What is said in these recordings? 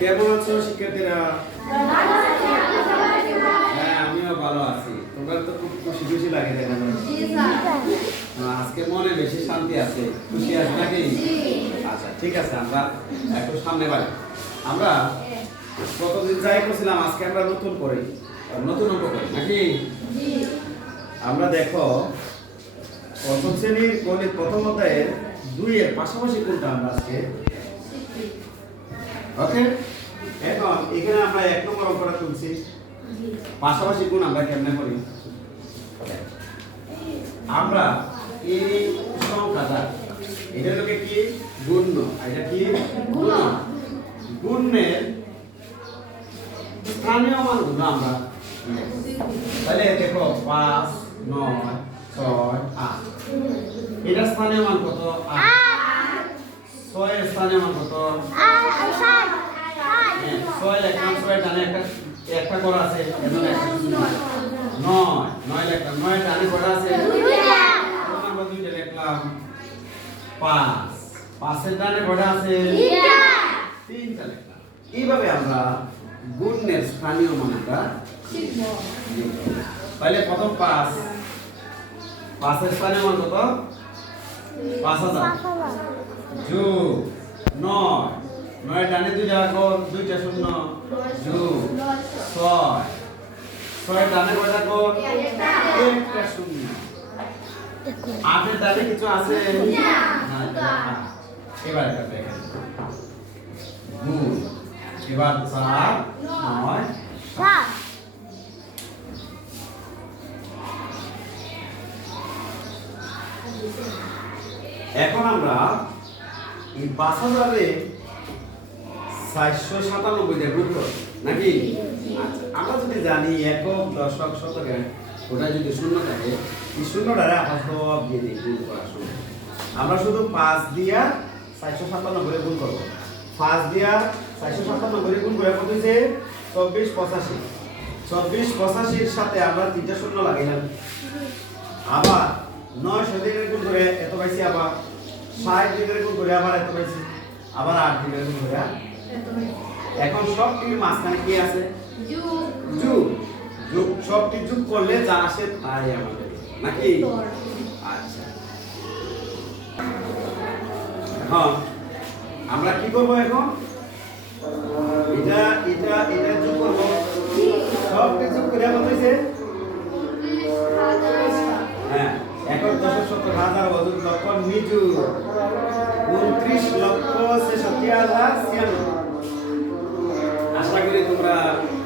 কেমন আছো শিক্ষার্থীরা? হ্যাঁ, আমিও ভালো আছি। তোমরা তো খুব খুশি খুশি লাগে দেখো। আজকে মনে বেশি শান্তি আছে, খুশি আছে নাকি? আচ্ছা ঠিক আছে, আমরা একটু সামনে বাড়ি। আমরা প্রতিদিন যাই করছিলাম, আজকে আমরা নতুন অঙ্ক করি নাকি? আমরা দেখো প্রথম শ্রেণীর গণিত প্রথম অধ্যায়ের 2 এর পাশাপাশি কোনটা আমরা আজকে ওকে। এখন এখানে আমরা 1 নম্বর অঙ্কটা তুলছি, পাশাপাশি গুণ আমরা কেমনে করি? আমরা এই সংখ্যাটা, এটা লোকে কি গুণ্য, এটা কি গুণ, গুণের স্থানীয় মান গুণ আমরা। তাহলে দেখো 5 9 6 8, এটা স্থানীয় মান কত? 8। 6 এর স্থানীয় মান কত? 6 লিখলাম, 6 ডানে একটা করা আছে, এজন্য 9 9 লিখলাম, 9 ডানে করা আছে 2টা, আমরা 2টা লিখলাম। 5 5 এর ডানে করা আছে 3টা লিখলাম। এইভাবে আমরা গুণের স্থানীয় মানটা শিখব। তাহলে প্রথম 5 এর স্থানীয় মান কত? 5000 যোগ 9 9 ডানে 2 জায়গা কর, 2টা 0 যোগ 6 6 ডানে কয়টা কর? একটা 0। 8 এর ডানে কিছু আছে না? এবার এটা দেখেন গুণ, এবার 4 9 7। এখন আমরা এই 5000 এ 497 দিয়ে গুণ করব নাকি? আচ্ছা, আমরা যদি জানি একক দশক শতকে ওটা যদি শূন্য থাকে, এই শূন্যটারে আমরা সব দিয়ে দিই গুণ করা শুরু। আমরা শুধু 5 দিয়া 497 করে গুণ করব। 5 দিয়া 497 করে গুণ করে কত হইছে? 24 85। 24 85 এর সাথে আমরা 3টা শূন্য লাগাইলাম। আবার 900 দিয়ে গুণ করে এত পাইছি, আবার 60 দিয়ে গুণ করে আবার এত পাইছি, আবার 8 দিয়ে গুণ করে এত পাইছি। এখন সবটির মাঝখানে কি আছে? যোগ। যোগ সবটি যোগ করলে যা আসে তাই আমাদের নাকি? আচ্ছা, এখন আমরা কি করব? এখন এটা যোগ করব, সবটি যোগ করে কত হইছে? হ্যাঁ, 1 দশক শতক হাজার অযুত লক্ষ নিযুত 29,66,96,96। আশা করি তোমরা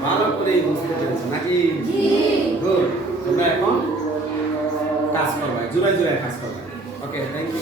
ভালো করে বুঝতে পেরেছো নাকি? গুড। তোমরা এখন কাজ করবে, জোরে জোরে কাজ করবে। ওকে, থ্যাংক ইউ।